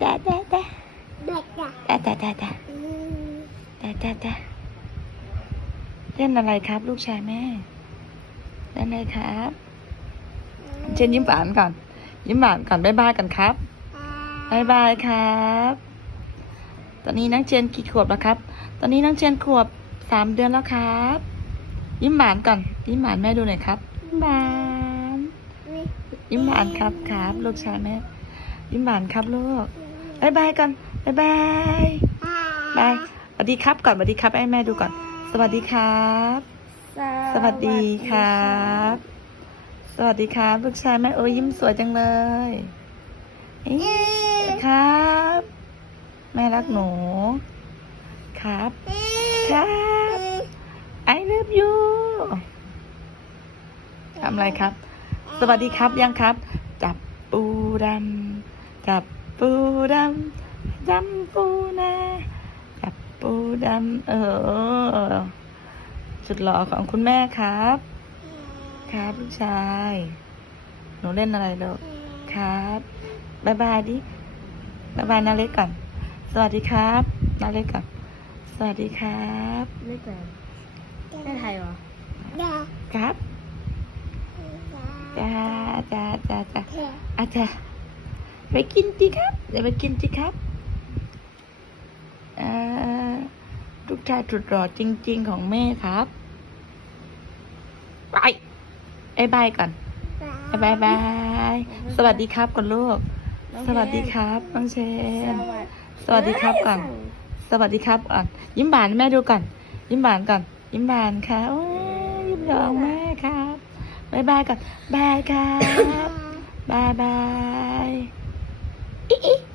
แต่แต่แต่เด็กอะแต่แต่แต่แต่แต่แต่แต่เล่นอะไรครับ ลูกชายแม่เล่นอะไรครับเชนยิ้มหวานก่อน ยิ้มหวานก่อนบ๊ายบายกันครับบ๊ายบายครับ ตอนนี้น้องเจนกี่ขวบแล้วครับ ตอนนี้น้องเจนขวบสามเดือนแล้วครับ ยิ้มหวานก่อน ยิ้มหวานแม่ดูหน่อยครับยิ้มหวานยิ้มหวานครับครับ ลูกชายแม่ยิ้มหวานครับลูก บายบายก่อนบายบายบายสวัสดีครับก่อนสวัสดีครับให้แม่ดูก่อน สวัสดีครับ สวัสดีครับ สวัสดีครับลูกชายแม่โอ้ยยิ้มสวยจังเลยเอ๊ะครับ แม่รักหนูครับ ครับ I love you ทำอะไรครับ สวัสดีครับยังครับ จับปูดำจับ ปูดำดำปูนาจับปูดำเออจุดหล่อของคุณแม่ครับ ครับลูกชาย หนูเล่นอะไรลูกครับบายบายดิบายบายนาเล็กก่อน สวัสดีครับนาเล็กก่อน สวัสดีครับไม่เจอไม่ไทยเหรอเด็กครับจ้าจ้าจ้าจ้าเด็กอาจารย์ ไปกินดีครับเดี๋ยวไปกินดีครับเอ่อลูกชายสุดหล่อจริง ๆ ของแม่ครับไปบายบายก่อนบายบาย สวัสดีครับก่อนลูก สวัสดีครับน้องเชนสวัสดีครับก่อน สวัสดีครับก่อน ยิ้มหวานแม่ดูก่อน ยิ้มหวานก่อน ยิ้มหวานค่ะโอ้ยยิ้มหยองแม่ครับบายบายก่อนบายครับบายบาย Eh, eh.